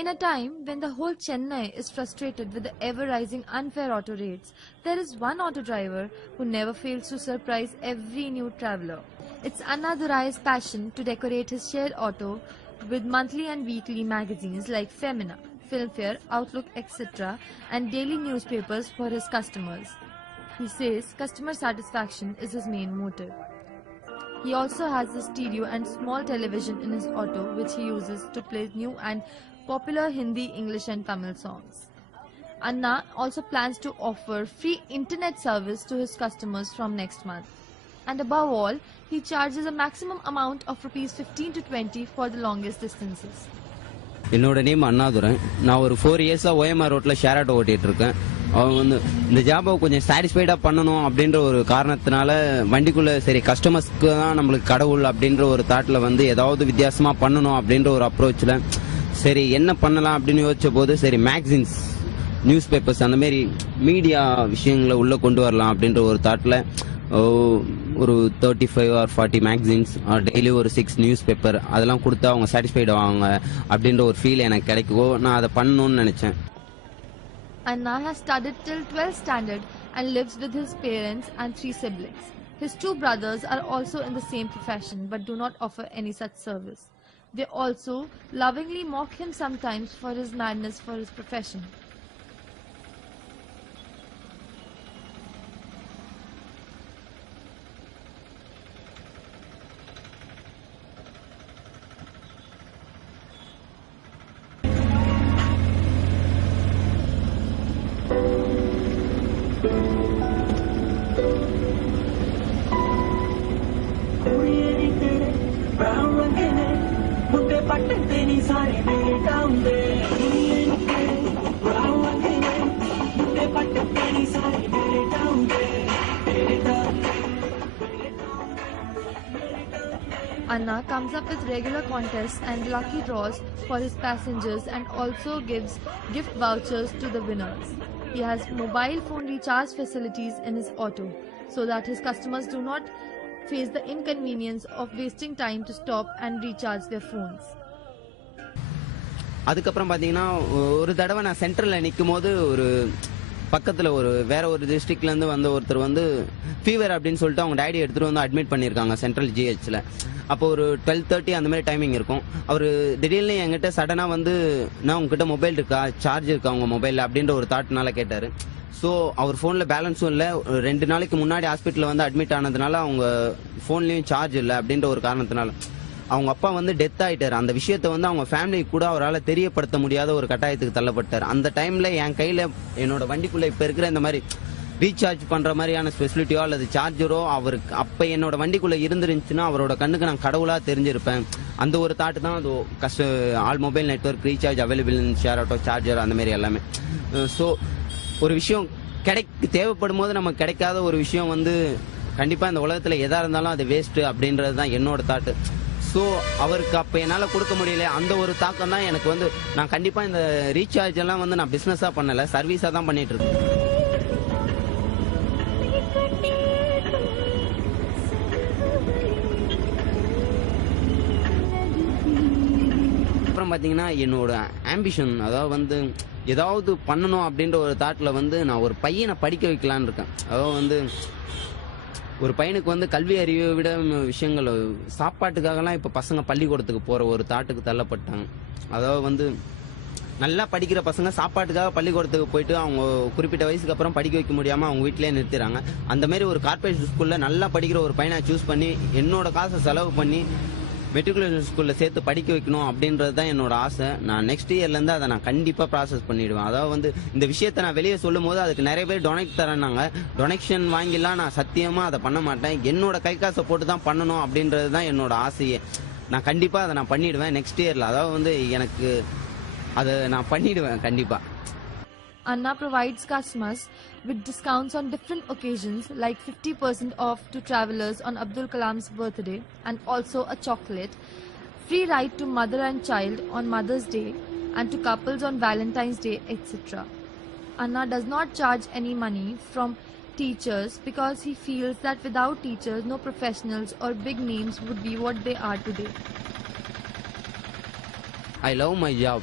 In a time when the whole Chennai is frustrated with the ever-rising unfair auto rates, there is one auto driver who never fails to surprise every new traveller. It's Anna Durai's passion to decorate his shared auto with monthly and weekly magazines like Femina, Filmfare, Outlook, etc. and daily newspapers for his customers. He says customer satisfaction is his main motive. He also has a stereo and small television in his auto which he uses to play new and popular Hindi, English and Tamil songs. Anna also plans to offer free internet service to his customers from next month. And above all, he charges a maximum amount of rupees 15 to 20 for the longest distances. என்னோட name Annadurai. நான் ஒரு 4 இயர்ஸா OMR ரோட்ல share auto ஓட்டிட்டு இருக்கேன். அவங்க வந்து இந்த ஜாபை கொஞ்சம் சாட்டிஸ்ஃபைடா பண்ணணும் அப்படின்ற ஒரு காரணத்தினால வண்டிக்குள்ள சரி கஸ்டமர்ஸ்க்கு தான் நம்மளுக்கு கடவுள் அப்படின்ற ஒரு தாட்ல வந்து ஏதாவது வித்தியாசமா பண்ணணும் அப்படின்ற ஒரு அப்ரோச்ல சரி என்ன பண்ணலாம் அப்படின்னு யோசிச்ச போது சரி மேக்சின்ஸ் நியூஸ் பேப்பர்ஸ் அந்த மாதிரி மீடியா விஷயங்களை உள்ள கொண்டு வரலாம் அப்படின்ற ஒரு தாட்ல ஒரு 35 or 40 மேக்சின்ஸ் டெய்லி ஒரு 6 நியூஸ் பேப்பர் அதெல்லாம் கொடுத்தா அவங்க சாட்டிஸ்ஃபைட் ஆவாங்க அப்படின்ற ஒரு ஃபீல் எனக்கு கிடைக்கும். நான் அதை பண்ணணும்னு நினைச்சேன். Anna has studied till 12th standard and lives with his parents and 3 siblings. His 2 brothers are also in the same profession but do not offer any such service. They also lovingly mock him sometimes for his madness for his profession. Anna comes up with regular contests and lucky draws for his passengers and also gives gift vouchers to the winners. He has mobile phone recharge facilities in his auto so that his customers do not face the inconvenience of wasting time to stop and recharge their phones. அதுக்கப்புறம் பாத்தீங்கன்னா ஒரு தடவை நான் சென்ட்ரல்ல நிற்கும் போது ஒரு பக்கத்துல வேற ஒரு டிஸ்ட்ரிக்ட்ல இருந்து வந்த ஒருத்தர் வந்து ஃபீவர் அப்படின்னு சொல்லிட்டு அவங்க டாடி எடுத்துட்டு வந்து அட்மிட் பண்ணிருக்காங்க சென்ட்ரல் ஜிஹெச்ல. அப்போ ஒரு 12:30 அந்த மாதிரி டைமிங் இருக்கும். அவர் திடீர்னு என்கிட்ட சடனா வந்து நான் உங்ககிட்ட மொபைல் இருக்கா சார்ஜ் இருக்கா உங்க மொபைல் அப்படின்ற ஒரு தாட்னால கேட்டாரு. ஸோ அவர் ஃபோன்ல பேலன்ஸும் இல்லை. 2 நாளைக்கு முன்னாடி ஹாஸ்பிட்டல் வந்து அட்மிட் ஆனதுனால அவங்க ஃபோன்லயும் சார்ஜ் இல்லை அப்படின்ற ஒரு காரணத்தினால அவங்க அப்பா வந்து டெத் ஆயிட்டாரு. அந்த விஷயத்த வந்து அவங்க ஃபேமிலி கூட அவரால் தெரியப்படுத்த முடியாத ஒரு கட்டாயத்துக்கு தள்ளப்பட்டார். அந்த டைம்ல என் கையில என்னோட வண்டிக்குள்ள இப்ப இருக்கிற இந்த மாதிரி ரீசார்ஜ் பண்ற மாதிரியான ஃபெசிலிட்டியோ அல்லது சார்ஜரோ அவருக்கு அப்ப என்னோட வண்டிக்குள்ள இருந்துருந்துச்சுன்னா அவரோட கண்ணுக்கு நான் கடவுளா தெரிஞ்சிருப்பேன். அந்த ஒரு தாட்டு தான் அது all mobile network recharge available share auto charger அந்த மாதிரி எல்லாமே. ஸோ ஒரு விஷயம் தேவைப்படும் போது நமக்கு கிடைக்காத ஒரு விஷயம் வந்து கண்டிப்பா இந்த உலகத்துல எதா இருந்தாலும் அது வேஸ்ட் அப்படின்றது தான் என்னோட தாட்டு. ஸோ அவருக்கு அப்போ என்னால் கொடுக்க முடியல. அந்த ஒரு தாக்கம் தான் எனக்கு வந்து நான் கண்டிப்பாக இந்த ரீசார்ஜ் எல்லாம் வந்து நான் பிஸ்னஸாக பண்ணலை, சர்வீஸாக தான் பண்ணிட்டு இருக்கேன். அப்புறம் பார்த்தீங்கன்னா என்னோட ஆம்பிஷன் அதாவது வந்து ஏதாவது பண்ணணும் அப்படின்ற ஒரு தாட்டில் வந்து நான் ஒரு பையனை படிக்க வைக்கலான்னு இருக்கேன். அதாவது வந்து ஒரு பையனுக்கு வந்து கல்வி அறிவை விட விஷயங்கள் சாப்பாட்டுக்காகலாம் இப்போ பசங்க பள்ளிக்கூடத்துக்கு போகிற ஒரு தாட்டுக்கு தள்ளப்பட்டாங்க. அதாவது வந்து நல்லா படிக்கிற பசங்க சாப்பாட்டுக்காக பள்ளிக்கூடத்துக்கு போயிட்டு அவங்க குறிப்பிட்ட வயசுக்கு அப்புறம் படிக்க வைக்க முடியாமல் அவங்க வீட்டிலே நிறுத்துறாங்க. அந்த மாதிரி ஒரு கார்பரேட் ஸ்கூலில் நல்லா படிக்கிற ஒரு பையனை சூஸ் பண்ணி என்னோட காசை செலவு பண்ணி மெட்ரிகுலேஷன் ஸ்கூலில் சேர்த்து படிக்க வைக்கணும் அப்படின்றது தான் என்னோட ஆசை. நான் நெக்ஸ்ட் இயர்லேருந்து அதை நான் கண்டிப்பாக ப்ராசஸ் பண்ணிடுவேன். அதாவது வந்து இந்த விஷயத்தை நான் வெளியே சொல்லும் போது அதுக்கு நிறைய பேர் டொனேட் தரேன்னாங்க. டொனேஷன் வாங்கிலாம் நான் சத்தியமாக அதை பண்ண மாட்டேன். என்னோட கை காசை போட்டு தான் பண்ணணும் அப்படின்றது தான் என்னோட ஆசையே. நான் கண்டிப்பாக அதை நான் பண்ணிடுவேன் நெக்ஸ்ட் இயரில். அதாவது வந்து எனக்கு அதை நான் பண்ணிடுவேன் கண்டிப்பாக. Anna provides customers with discounts on different occasions like 50% off to travelers on Abdul Kalam's birthday and also a chocolate, free ride to mother and child on Mother's Day and to couples on Valentine's Day, etc. Anna does not charge any money from teachers because he feels that without teachers no professionals or big names would be what they are today. I love my job.